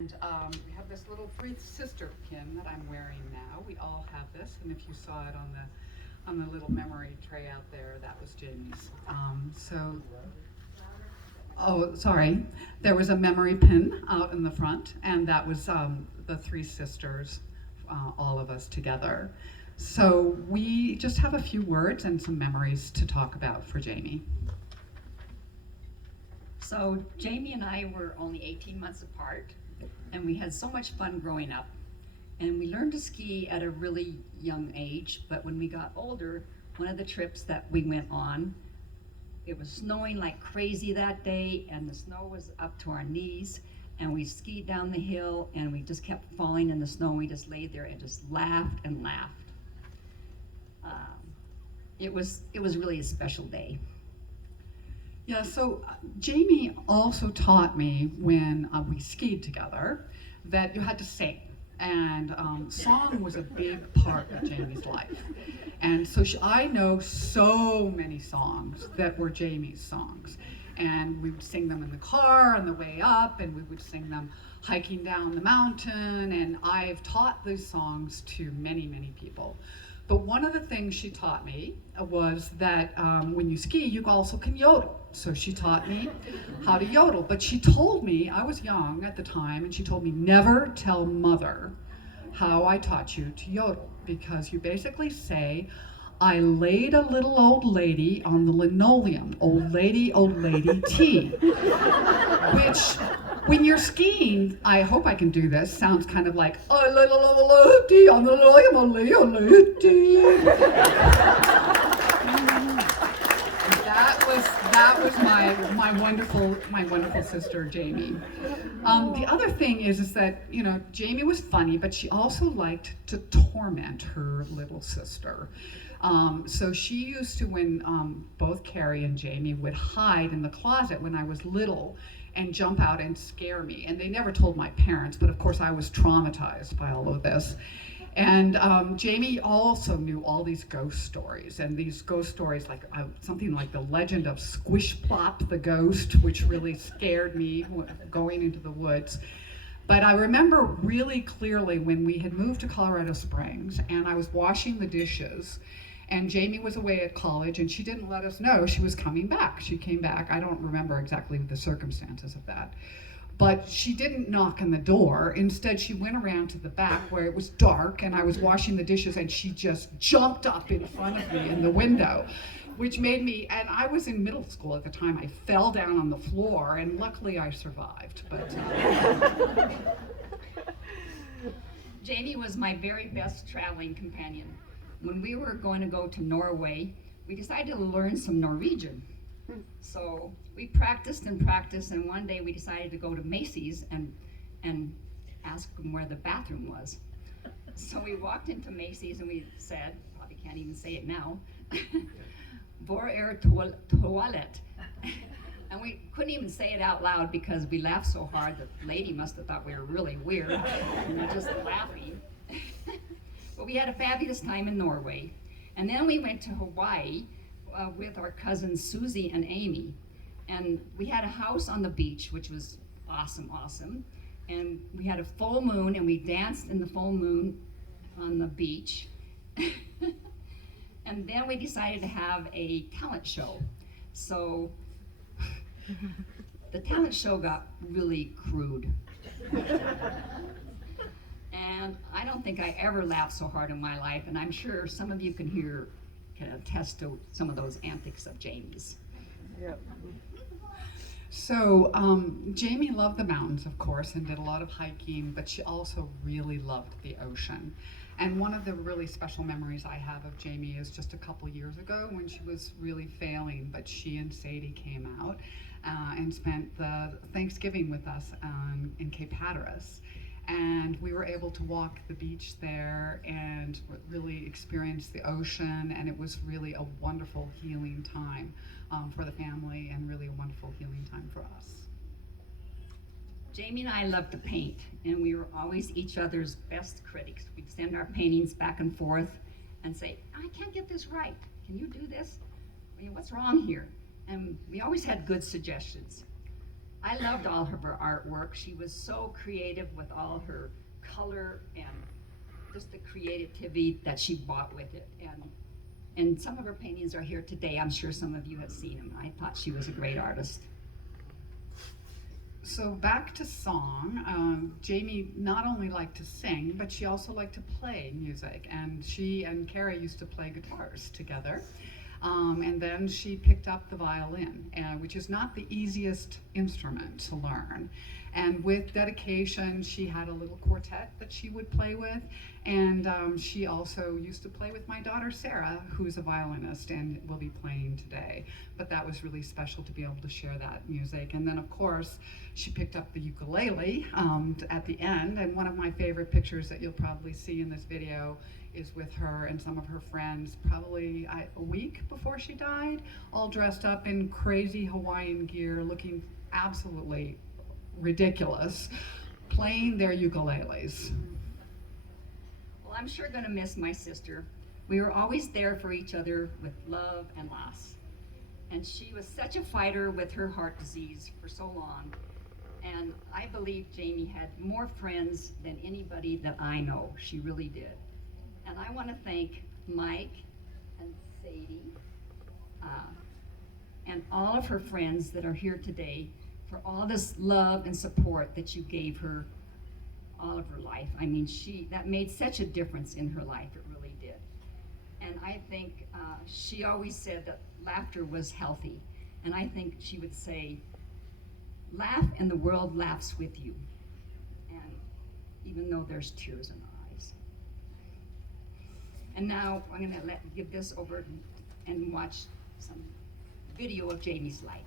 And we have this little three sister pin that I'm wearing now. We all have this, and if you saw it on the little memory tray out there, that was Jamie's. Oh, sorry, there was a memory pin out in the front, and that was the three sisters, all of us together. So we just have a few words and some memories to talk about for Jamie. So Jamie and I were only 18 months apart, and we had so much fun growing up. And we learned to ski at a really young age, but when we got older, one of the trips that we went on, it was snowing like crazy that day, and the snow was up to our knees, and we skied down the hill, and we just kept falling in the snow, and we just laid there and just laughed and laughed. It was really a special day. Yeah, so Jamie also taught me when we skied together that you had to sing. And song was a big part of Jamie's life. And so I know so many songs that were Jamie's songs. And we would sing them in the car on the way up, and we would sing them hiking down the mountain. And I've taught these songs to many, many people. But one of the things she taught me was that when you ski, you also can yodel. So she taught me how to yodel. But she told me, I was young at the time, and she told me, never tell mother how I taught you to yodel. Because you basically say, I laid a little old lady on the linoleum, old lady, tea. Which, when you're skiing, I hope I can do this, sounds kind of like, I laid a little lady on the linoleum, old lady. That was my wonderful sister Jamie. The other thing is that Jamie was funny, but she also liked to torment her little sister. So she used to, when both Carrie and Jamie would hide in the closet when I was little and jump out and scare me. And they never told my parents, but of course I was traumatized by all of this. And Jamie also knew all these ghost stories, and these ghost stories like something like the legend of Squish Plop the ghost, which really scared me going into the woods. But I remember really clearly when we had moved to Colorado Springs and I was washing the dishes, and Jamie was away at college, and she didn't let us know she was coming back. She came back. I don't remember exactly the circumstances of that. But she didn't knock on the door. Instead, she went around to the back where it was dark and I was washing the dishes, and she just jumped up in front of me in the window, which made me, and I was in middle school at the time, I fell down on the floor, and luckily I survived. But Jamie was my very best traveling companion. When we were going to go to Norway, we decided to learn some Norwegian. So we practiced, and one day we decided to go to Macy's and ask them where the bathroom was. So we walked into Macy's and we said, probably can't even say it now, Hvor er toilet? And we couldn't even say it out loud because we laughed so hard the lady must have thought we were really weird, and we were just laughing. But we had a fabulous time in Norway. And then we went to Hawaii with our cousins Susie and Amy. And we had a house on the beach, which was awesome. And we had a full moon, and we danced in the full moon on the beach. And then we decided to have a talent show. So the talent show got really crude. And I don't think I ever laughed so hard in my life, and I'm sure some of you can attest to some of those antics of Jamie's. Yep. So Jamie loved the mountains, of course, and did a lot of hiking, but she also really loved the ocean. And one of the really special memories I have of Jamie is just a couple years ago when she was really failing, but she and Sadie came out and spent the Thanksgiving with us in Cape Hatteras. And we were able to walk the beach there and really experience the ocean, and it was really a wonderful healing time for the family, and really a wonderful healing time for us. Jamie and I loved to paint, and we were always each other's best critics. We'd send our paintings back and forth and say, I can't get this right. Can you do this? I mean, what's wrong here? And we always had good suggestions. I loved all of her artwork. She was so creative with all her color and just the creativity that she brought with it. And some of her paintings are here today. I'm sure some of you have seen them. I thought she was a great artist. So back to song, Jamie not only liked to sing, but she also liked to play music. And she and Carrie used to play guitars together. And then she picked up the violin, which is not the easiest instrument to learn. And with dedication, she had a little quartet that she would play with. And she also used to play with my daughter Sarah, who's a violinist and will be playing today. But that was really special to be able to share that music. And then, of course, she picked up the ukulele at the end. And one of my favorite pictures that you'll probably see in this video is with her and some of her friends, probably a week before she died, all dressed up in crazy Hawaiian gear, looking absolutely ridiculous, playing their ukuleles. Well, I'm sure gonna miss my sister. We were always there for each other with love and loss. And she was such a fighter with her heart disease for so long. And I believe Jamie had more friends than anybody that I know. She really did. And I want to thank Mike and Sadie and all of her friends that are here today for all this love and support that you gave her all of her life. I mean, that made such a difference in her life. It really did. And I think she always said that laughter was healthy. And I think she would say, laugh and the world laughs with you. And even though there's tears in her eyes. And now I'm going to give this over and watch some video of Jamie's life.